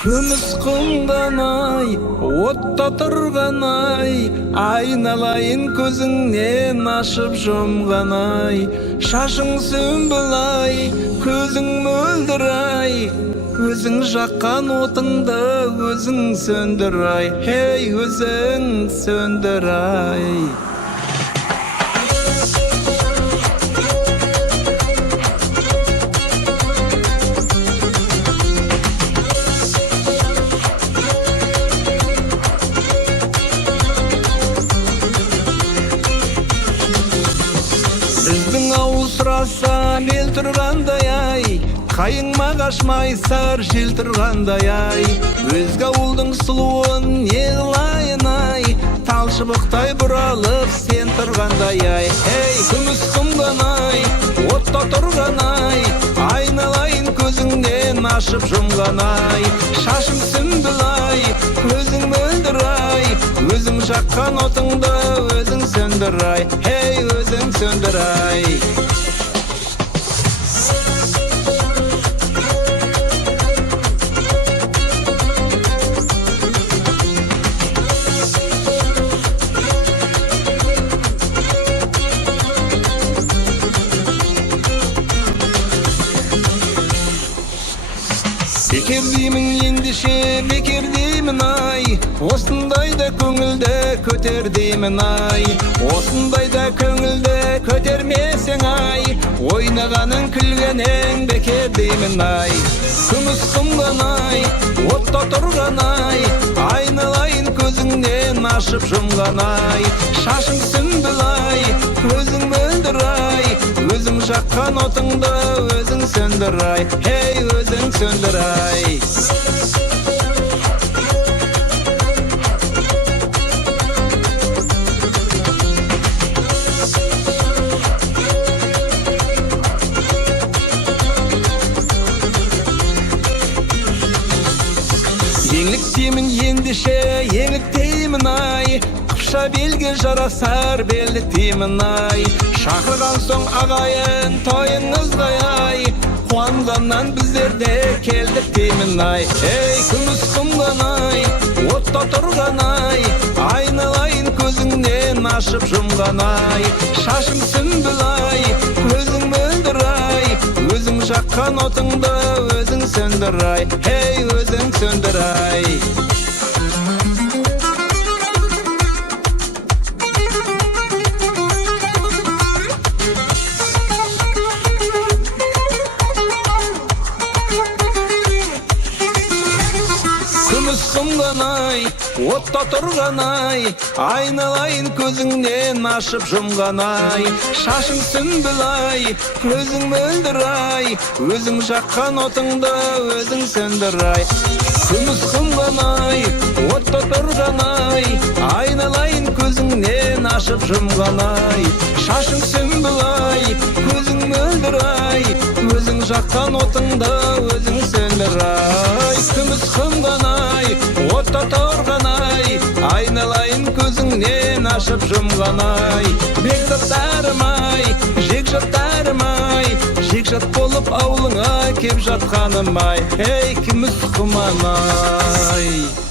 Күміс құмғанай, отта тұрғанай, айналайын көзіңнен ашып жұмғанай. Шашың сүмбілай, көзің мөлдірай, өзің жаққан отыңды өзің сөндірай, хей, өзің сөндірай. Біздің ауыл сұраса мел тұрғандай ай, қайыңма қашмай сар жел тұрғандай ай. Өзге ауылдың сұлуын не қылайын ай, тал шыбықтай бұралып сен тұрғандай ай. Ей, күміс құмған ай, отта тұрған ай, айналайын көзіңнен ашып жұмған ай. Шашың сүмбіл ай, көзің мөлдір ай, өзің жаққан отыңды өзің сөндір ай, ей, өзің сөндір ай. Бекер деймін ендеше, бекер деймін ай, осындайда көңілді көтер деймін ай. Осындайда көңілді көтермесең ай, ойнағаның күлгенің бекер деймін ай. Күміс құмған ай, отта тұрған ай, айналайын көзіңнен ашып жұмған ай. Шашың сүмбіл ай, көзің мөлдір ай, өзің жаққан отыңды өзің сөндір ай, хей, өзің сөндір ай. Еңліктеймін ендеше, еңліктеймін ай, қыпша белге жарасар белдіктеймін ай. Шақырған соң ағайын тойыңызға ай, қуанғаннан біздер де келдік деймін ай. Ей, күміс құмған ай, отта тұрған ай, айналайын көзіңнен ашып жұмған ай. Шашың сүмбіл ай, көзің мөлдір ай, өзің жаққан отыңды өзің сөндір ай, ей, өзің сөндір ай. Күміс құмған ай, отта тұрған ай, айналайын көзіңнен ашып жұмған ай. Шашың сүмбіл ай, көзің мөлдір ай, өзің жаққан отыңды өзің сөндір ай. Күміс құмған ай, отта тұрған ай, айналайын көзіңнен ашып жұмған ай. Шашың сүмбіл ай, көзің мөлдір ай, өзің жаққан отыңды өзің сөндір ай. Күміс құмған ай, отта тұрған ай, айналайын көзіңнен ашып жұмған ай. Бекзаттарым ай, жекжаттарым ай, жекжат болып ауылыңа кеп жатқаным ай, ей, күміс құман ай.